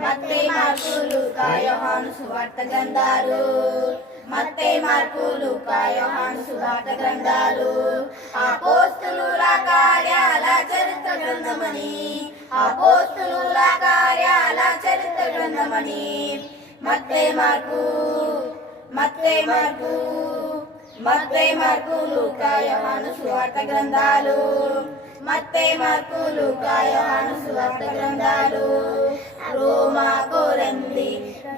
మత్తయి mark లూకా యోహాను సువార్త గ్రంథాలు. మత్తయి మార్కు లూకా యోహాను సువార్త గ్రంథాలు. అపోస్తలుల కార్యాల చరిత్ర గ్రంథమని, అపోస్తలుల కార్యాల చరిత్ర గ్రంథమని. మత్తయి మార్కు మత్తయి మార్కు మత్తయి మార్కు లూకా యోహాను సువార్త గ్రంథాలు. మత్తయి మార్కు లూకా యోహాను సువార్త గ్రంథాలు. రోమా కొరింథీ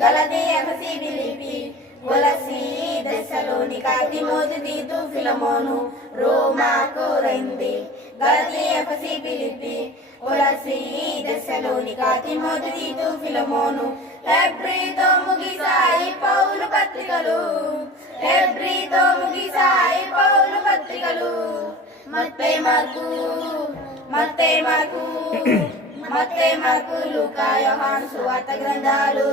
గలతీ ఎఫెసీ ఫిలిప్పీ కొలసీ తెస్సలోనిక తిమోతి తీతు ఫిలమోను. రోమా కొరింథీ గలతీ ఎఫెసీ ఫిలిప్పీ కొలసీ తెస్సలోనిక తిమోతి తీతు ఫిలమోను. హెబ్రీతో ముగిసాయి పౌలు పత్రికలు, హెబ్రీతో ముగిసాయి పౌలు పత్రికలు. మత్తయి మార్కు మత్తయి మార్కు మత్తయి మార్కు లూకా యోహాను సువార్త గ్రంథాలు.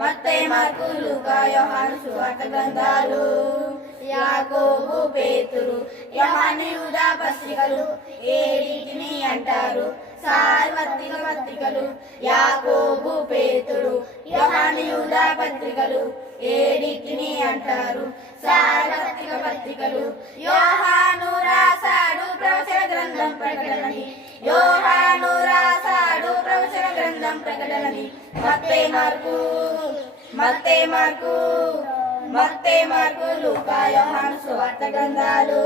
మత్తయి మార్కు లూకా యోహాను సువార్త గ్రంథాలు. యాకోబు పేతురు యోహాను యూదా పత్రికలు ఏడింటిని అంటారు సార్వత్రిక పత్రికలు. యాకోబు పేతురు యోహాను యూదా పత్రికలు ఏడింటిని అంటారు సార్వత్రిక పత్రికలు. యోహాను రాసాడు ప్రవచన గ్రంథం ప్రకటనని, యోహాను రాసాడు ప్రవచన గ్రంథం ప్రకటనని. మత్తయి మార్కు మత్తయి మార్కు మత్తయి మార్కు లూకా యోహాను సువార్త గ్రంథాలు.